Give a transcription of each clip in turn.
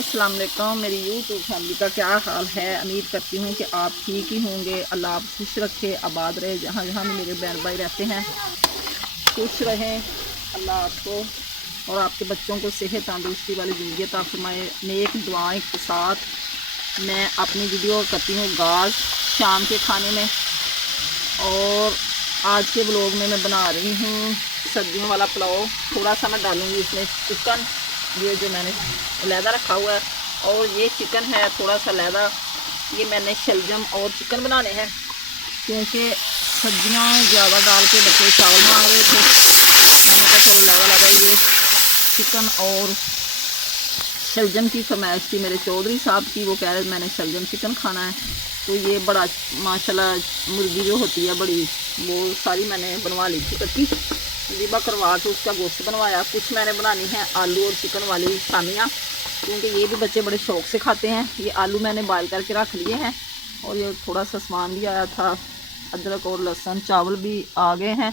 अस्सलाम वालेकुम। मेरी यूट्यूब फैमिली का क्या हाल है। उम्मीद करती हूँ कि आप ठीक ही होंगे। अल्लाह आप खुश रखे, आबाद रहे। जहाँ जहाँ भी मेरे बहन भाई रहते हैं खुश रहें। अल्लाह आपको और आपके बच्चों को सेहत तंदुरुस्ती वाली ज़िंदगी अता फरमाए। नेक दुआएं के साथ मैं अपनी वीडियो करती हूँ आगाज़ शाम के खाने में। और आज के व्लॉग में मैं बना रही हूँ सब्जियों वाला पुलाव। थोड़ा सा मैं डालूँगी इसमें चिकन, ये जो मैंने लहदा रखा हुआ है, और ये चिकन है थोड़ा सा लहदा। ये मैंने शलजम और चिकन बनाने हैं क्योंकि सब्जियां ज़्यादा डाल के बच्चे चावल मांग रहे थे। मैंने कहा चलो लहदा लहदा ये चिकन और शलजम की फरमाइश थी मेरे चौधरी साहब की। वो कह रहे मैंने शलजम चिकन खाना है। तो ये बड़ा माशाल्लाह मुर्गी जो होती है बड़ी, वो सारी मैंने बनवा ली थी कच्ची, ज़िबा करवा के उसका गोश्त बनवाया। कुछ मैंने बनानी है आलू और चिकन वाली शामियाँ, क्योंकि ये भी बच्चे बड़े शौक़ से खाते हैं। ये आलू मैंने बॉयल करके रख लिए हैं, और ये थोड़ा सा सामान भी आया था, अदरक और लहसुन। चावल भी आ गए हैं,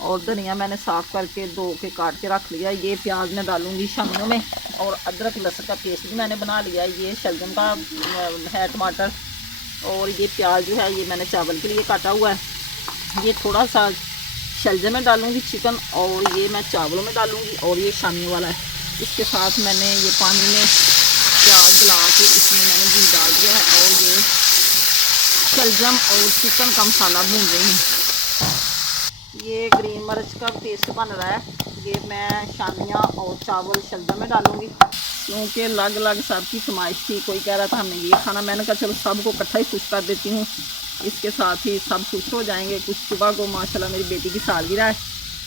और धनिया मैंने साफ़ करके धो के काट के रख लिया। ये प्याज मैं डालूँगी शामियों में, और अदरक लहसुन का पेस्ट भी मैंने बना लिया। ये शलजम का है टमाटर, और ये प्याज जो है ये मैंने चावल के लिए काटा हुआ है। ये थोड़ा सा शलजम में डालूँगी चिकन, और ये मैं चावलों में डालूँगी, और ये शामियों वाला है। इसके साथ मैंने ये पानी में प्याज गला के इसमें मैंने घी डाल दिया है, और ये शलजम और चिकन का मसाला भून रही हूँ। ये ग्रीन मिर्च का पेस्ट बन रहा है। ये मैं शामियाँ और चावल शलजम में डालूँगी, क्योंकि अलग अलग सबकी फरमाइश थी। कोई कह रहा था हमने ये खाना, मैंने कहा चलो सबको इकट्ठा ही खुश कर देती हूँ, इसके साथ ही सब खुश हो जाएंगे। कुछ सुबह को माशाल्लाह मेरी बेटी की सालगिरह है,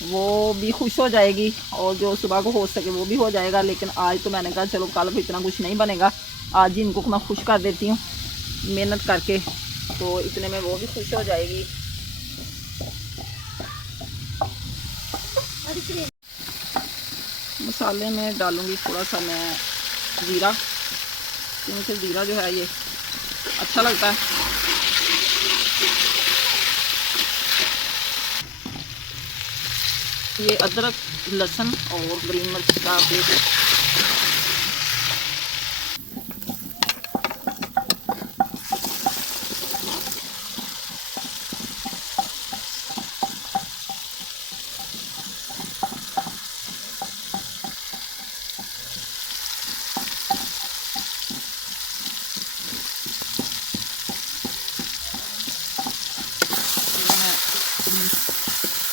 वो भी खुश हो जाएगी, और जो सुबह को हो सके वो भी हो जाएगा। लेकिन आज तो मैंने कहा चलो कल को इतना कुछ नहीं बनेगा, आज ही इनको मैं खुश कर देती हूँ मेहनत करके, तो इतने में वो भी खुश हो जाएगी। मसाले में डालूँगी थोड़ा सा मैं ज़ीरा, क्योंकि ज़ीरा जो है ये अच्छा लगता है। ये अदरक लहसुन और ग्रीन मिर्च का पेस्ट।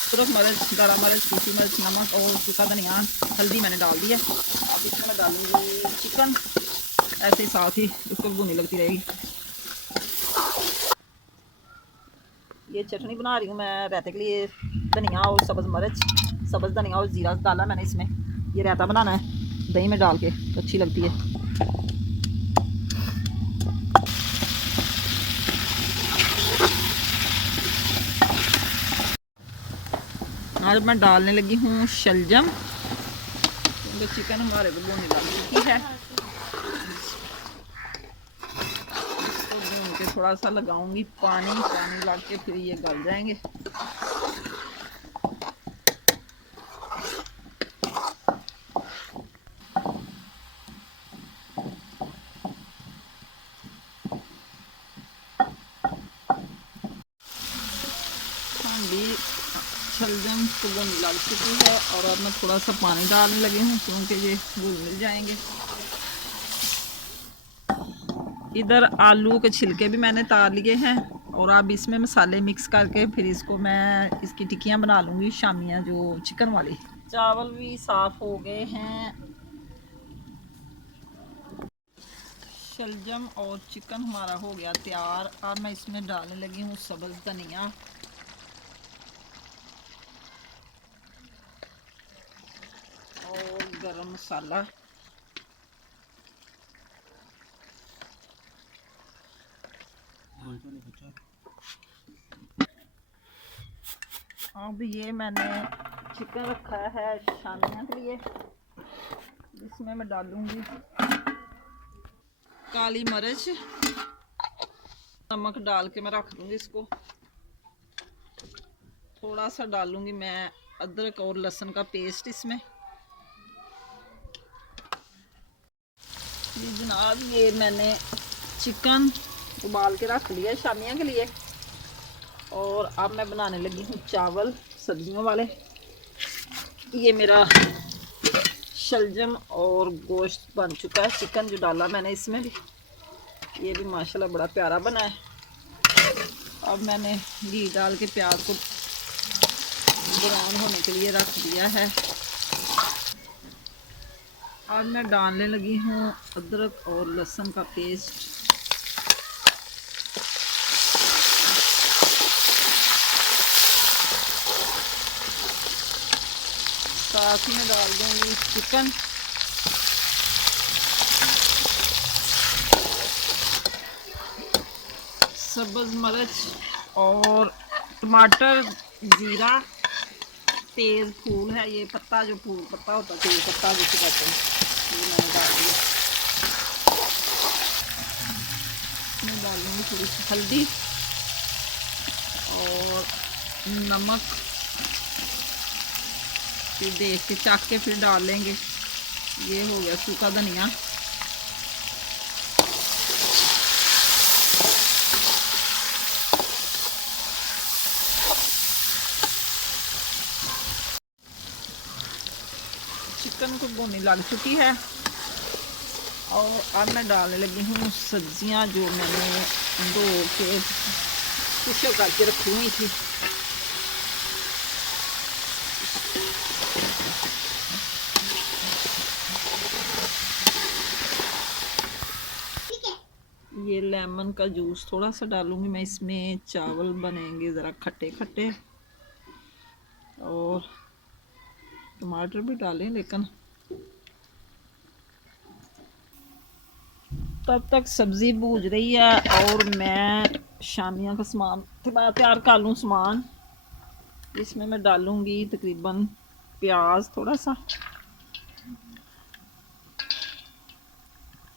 सूरख मिर्च, गाढ़ा मिर्च, सूखी मिर्च, नमक और सूखा धनिया, हल्दी मैंने डाल दी है। अब इसमें मैं डालूँगी चिकन, ऐसे ही साथ ही उसको भुनी लगती रहेगी। ये चटनी बना रही हूँ मैं रायते के लिए। धनिया और सब्ज़ मिर्च, सब्ज़ धनिया और ज़ीरा डाला मैंने इसमें। ये रायता बनाना है दही में डाल के, तो अच्छी लगती है। आज मैं डालने लगी हूँ शलजम, क्योंकि चिकन हमारे को भूनी डाल चुकी है। इसको भून के थोड़ा सा लगाऊंगी पानी लगा के, फिर ये गल जाएंगे। भी शलजम को भूनी लग चुकी है, और अब मैं थोड़ा सा पानी डालने लगी हूँ, क्योंकि ये घुल मिल जाएंगे। इधर आलू के छिलके भी मैंने तार लिए हैं, और अब इसमें मसाले मिक्स करके फिर इसको मैं इसकी टिक्कियाँ बना लूँगी शामियाँ जो चिकन वाली। चावल भी साफ़ हो गए हैं। शलजम और चिकन हमारा हो गया तैयार। अब मैं इसमें डालने लगी हूँ सब्ज़ धनिया, गरम मसाला, अब ये मैंने चिकन रखा है शामिया के लिए, जिसमें मैं डालूंगी काली मिर्च, नमक डाल के मैं रख दूंगी इसको। थोड़ा सा डालूंगी मैं अदरक और लहसुन का पेस्ट इसमें। ये जनाब, ये मैंने चिकन उबाल के रख लिया शामिया के लिए, और अब मैं बनाने लगी हूँ चावल सब्जियों वाले। ये मेरा शलजम और गोश्त बन चुका है, चिकन जो डाला मैंने इसमें भी, ये भी माशाल्लाह बड़ा प्यारा बना है। अब मैंने घी डाल के प्याज को ब्राउन होने के लिए रख दिया है। अब मैं डालने लगी हूँ अदरक और लहसुन का पेस्ट। साथ ही में डाल दूँगी चिकन। सब्ज़ मिर्च और टमाटर, ज़ीरा, तेज़ फूल है, ये पत्ता जो फूल पत्ता होता है, तेज पत्ता जिसे कहते हैं, ये मैंने डाल दिया। मैं डालूँगी थोड़ी सी हल्दी और नमक, फिर देख के चख के फिर डाल लेंगे। ये हो गया सूखा धनिया। चिकन को भुनी लग चुकी है और अब मैं डालने लगी हूँ सब्जियाँ जो मैंने धो के कुशल करके रखी हुई थी। ये लेमन का जूस थोड़ा सा डालूंगी मैं इसमें, चावल बनेंगे ज़रा खट्टे खट्टे, और टमाटर भी डालें लेकिन। तब तक सब्ज़ी भूज रही है और मैं शामिया का सामान थोड़ा तैयार कर लूँ। सामान इसमें मैं डालूँगी तकरीबन प्याज थोड़ा सा,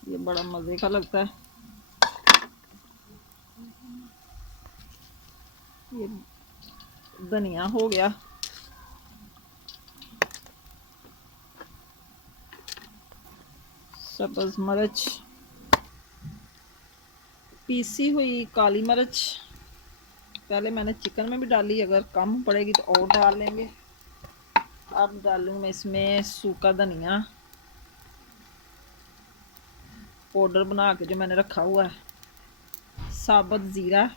ये बड़ा मज़े का लगता है। ये धनिया हो गया, सब्ज़ मिर्च, पीसी हुई काली मिर्च, पहले मैंने चिकन में भी डाली, अगर कम पड़ेगी तो और डाल लेंगे। अब डालूँ मैं इसमें सूखा धनिया पाउडर बना के जो मैंने रखा हुआ है, साबुत ज़ीरा,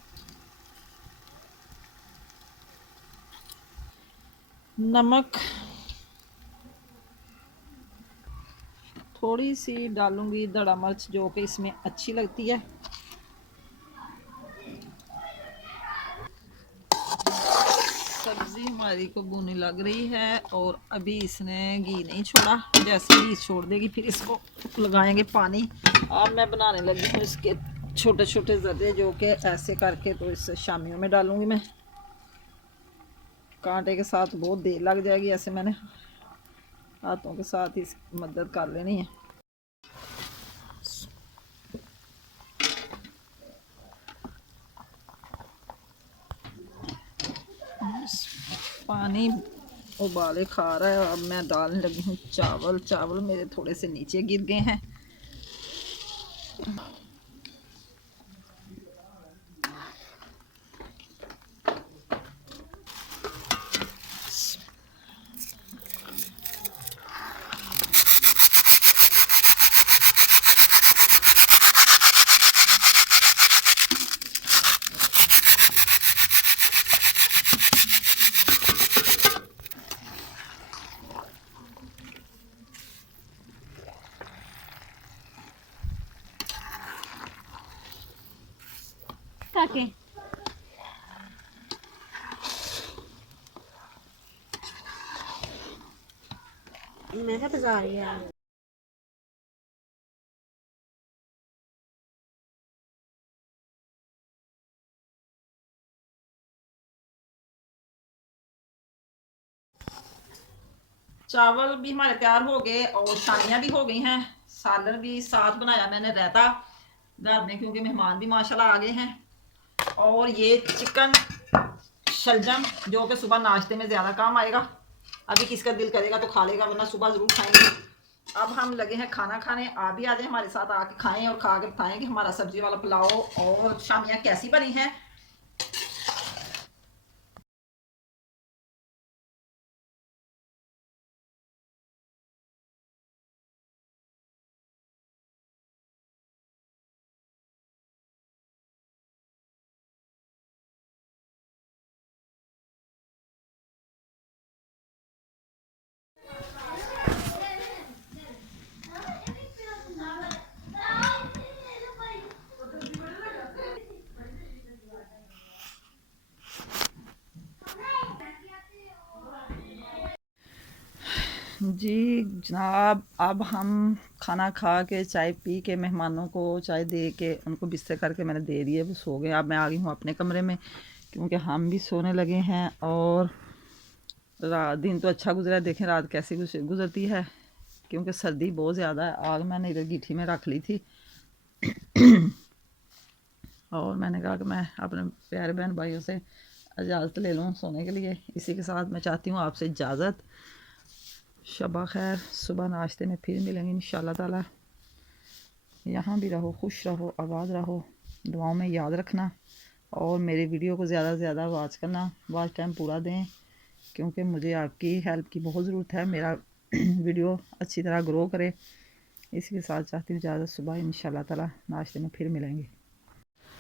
नमक, थोड़ी सी डालूंगी दड़ा मिर्च जो कि इसमें अच्छी लगती है। सब्ज़ी हमारी को भुनी लग रही है और अभी इसने घी नहीं छोड़ा, जैसे घी छोड़ देगी फिर इसको लगाएंगे पानी। अब मैं बनाने लगी हूँ इसके छोटे छोटे ज़र्रे जो कि ऐसे करके, तो इस शामियों में डालूंगी मैं। कांटे के साथ बहुत देर लग जाएगी, ऐसे मैंने हाथों के साथ ही मदद कर लेनी है। पानी उबाले खा रहा है। अब मैं डालने लगी हूँ चावल। चावल मेरे थोड़े से नीचे गिर गए हैं। मैं क्या बाजार गया। चावल भी हमारे तैयार हो गए और शानियाँ भी हो गई हैं। सालन भी साथ बनाया मैंने रहता घर में, क्योंकि मेहमान भी माशाल्लाह आ गए हैं। और ये चिकन शलजम जो कि सुबह नाश्ते में ज़्यादा काम आएगा। अभी किसका दिल करेगा तो खा लेगा, वरना सुबह ज़रूर खाएंगे। अब हम लगे हैं खाना खाने, आप भी आ जाए हमारे साथ, आके खाएं और खा के बताएं कि हमारा सब्जी वाला पुलाव और शामियाँ कैसी बनी हैं। जी जनाब, अब हम खाना खा के चाय पी के मेहमानों को चाय दे के उनको बिस्तर करके मैंने दे दिए, वो सो गए। अब मैं आ गई हूँ अपने कमरे में, क्योंकि हम भी सोने लगे हैं। और रात दिन तो अच्छा गुजरा, देखें रात कैसी गुजरती है, क्योंकि सर्दी बहुत ज़्यादा है। आग मैंने इधर गीठी में रख ली थी और मैंने कहा कि मैं अपने प्यारे बहन भाइयों से इजाज़त ले लूँ सोने के लिए। इसी के साथ मैं चाहती हूँ आपसे इजाज़त। शबा खैर, सुबह नाश्ते में फिर मिलेंगे इंशाल्लाह ताला। यहाँ भी रहो, खुश रहो, आबाद रहो, दुआओं में याद रखना और मेरे वीडियो को ज़्यादा से ज़्यादा वॉच करना, वॉच टाइम पूरा दें, क्योंकि मुझे आपकी हेल्प की बहुत ज़रूरत है, मेरा वीडियो अच्छी तरह ग्रो करे। इसी के साथ चाहती हूँ इजाज़त, सुबह इंशाल्लाह ताला नाश्ते में फिर मिलेंगे।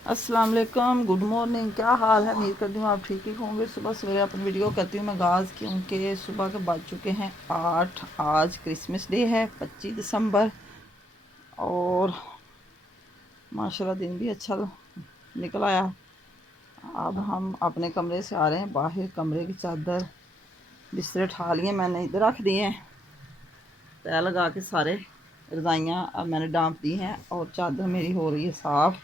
अस्सलाम वालेकुम, गुड मॉर्निंग, क्या हाल है? उम्मीद करती हूँ आप ठीक ही होंगे। सुबह सवेरे अपनी वीडियो करती हूँ मैं गाज, क्योंकि सुबह के बज चुके हैं 8। आज क्रिसमस डे है, 25 दिसंबर। और माशाल्लाह दिन भी अच्छा निकल आया। अब हम अपने कमरे से आ रहे हैं बाहर। कमरे की चादर बिस्तर उठा लिए मैंने, इधर रख दिए हैं तय लगा के सारे। रजाइयाँ अब मैंने डांप दी हैं और चादर मेरी हो रही है साफ़,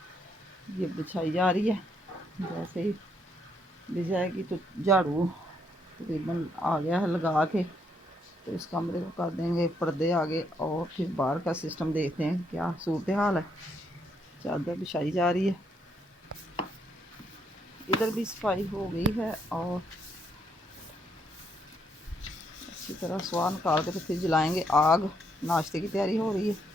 ये बिछाई जा रही है। जैसे ही बिछ जाएगी तो झाड़ू तकरीबन आ गया है लगा के, तो इस कमरे को कर देंगे पर्दे आगे और फिर बाहर का सिस्टम देखते हैं क्या सूरत हाल है। चादर बिछाई जा रही है, इधर भी सफाई हो गई है और अच्छी तरह स्वाह निकाल के तो फिर जलाएंगे आग। नाश्ते की तैयारी हो रही है।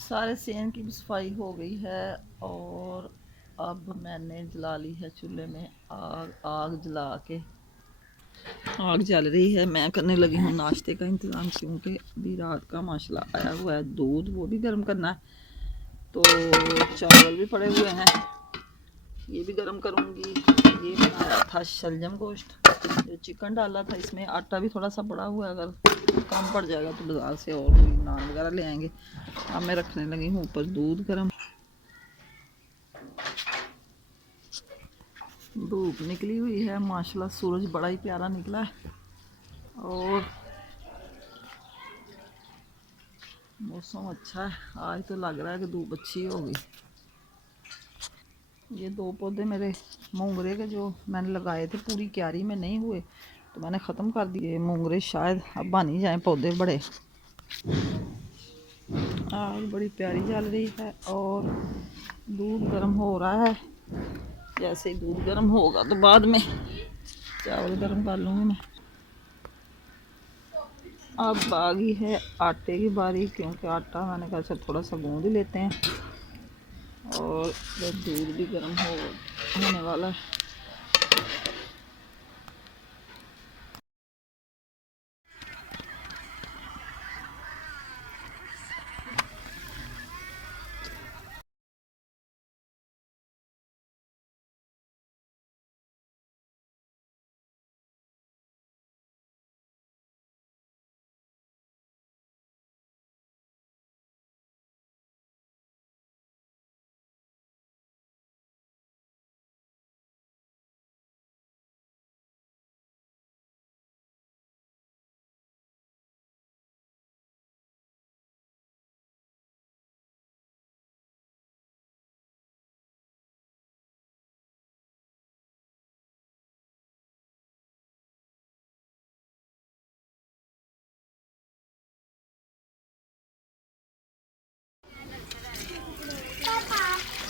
सारे सेन की भी सफाई हो गई है और अब मैंने जला ली है चूल्हे में आग। आग जला के आग जल रही है, मैं करने लगी हूँ नाश्ते का इंतज़ाम, क्योंकि अभी रात का माशाल्लाह आया हुआ है दूध, वो भी गर्म करना है। तो चावल भी पड़े हुए हैं, ये भी गर्म करूँगी। ये बनाया था शलजम गोश्त, जो चिकन डाला था इसमें। आटा भी थोड़ा सा पड़ा हुआ है, अगर कम पड़ जाएगा तो बाज़ार से और कोई नान वगैरह ले आएंगे। अब मैं रखने लगी हूँ ऊपर दूध गर्म। धूप निकली हुई है माशाल्लाह, सूरज बड़ा ही प्यारा निकला है और मौसम अच्छा है। आज तो लग रहा है कि धूप अच्छी होगी। ये 2 पौधे मेरे मोंगरे के जो मैंने लगाए थे पूरी क्यारी में नहीं हुए, तो मैंने ख़त्म कर दिए मोंगरे, शायद अब बन ही जाए पौधे बड़े। आग बड़ी प्यारी जल रही है और दूध गर्म हो रहा है। जैसे ही दूध गर्म होगा तो बाद में चावल गर्म कर लूँगी मैं। अब आ गई है आटे की बारी, क्योंकि आटा मैंने कहा चल थोड़ा सा गूंद ही लेते हैं और दूध भी गर्म होने वाला है।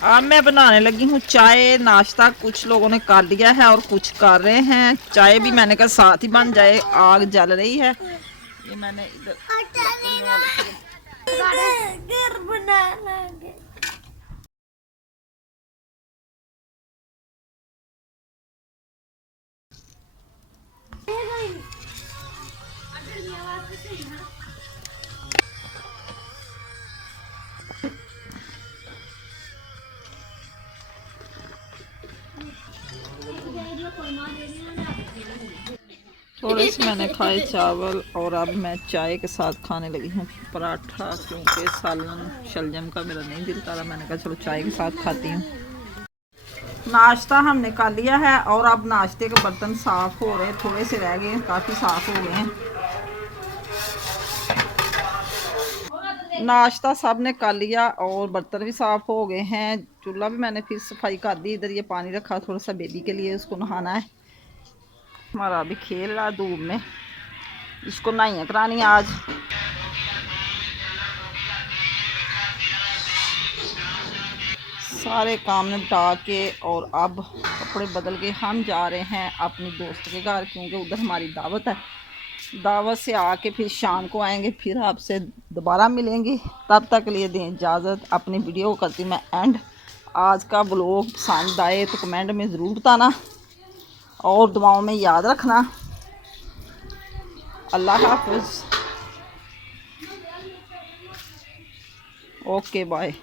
अब मैं बनाने लगी हूँ चाय नाश्ता। कुछ लोगों ने कर लिया है और कुछ कर रहे हैं। चाय भी मैंने कहा साथ ही बन जाए, आग जल रही है। ये मैंने इधर घर बनाना है। थोड़े से मैंने खाए चावल और अब मैं चाय के साथ खाने लगी हूँ पराठा, क्योंकि सालन शलजम का मेरा नहीं दिल करा। मैंने कहा चलो चाय के साथ खाती हूँ। नाश्ता हमने कर लिया है और अब नाश्ते के बर्तन साफ़ हो रहे हैं। थोड़े से रह गए हैं, काफ़ी साफ़ हो गए हैं। नाश्ता सब ने कर लिया और बर्तन भी साफ़ हो गए हैं। चूल्हा भी मैंने फिर सफाई कर दी। इधर ये पानी रखा थोड़ा सा बेबी के लिए, उसको नहाना है। हमारा अभी खेल रहा धूप में, इसको नहाइयाँ करानी आज। सारे काम निपटा के और अब कपड़े बदल के हम जा रहे हैं अपनी दोस्त के घर, क्योंकि उधर हमारी दावत है। दावत से आके फिर शाम को आएंगे, फिर आपसे दोबारा मिलेंगे। तब तक के लिए दें इजाज़त। अपनी वीडियो को करती मैं एंड। आज का ब्लॉग पसंद आए तो कमेंट में ज़रूर बताना और दुआओं में याद रखना। अल्लाह हाफ़िज़। Okay bye.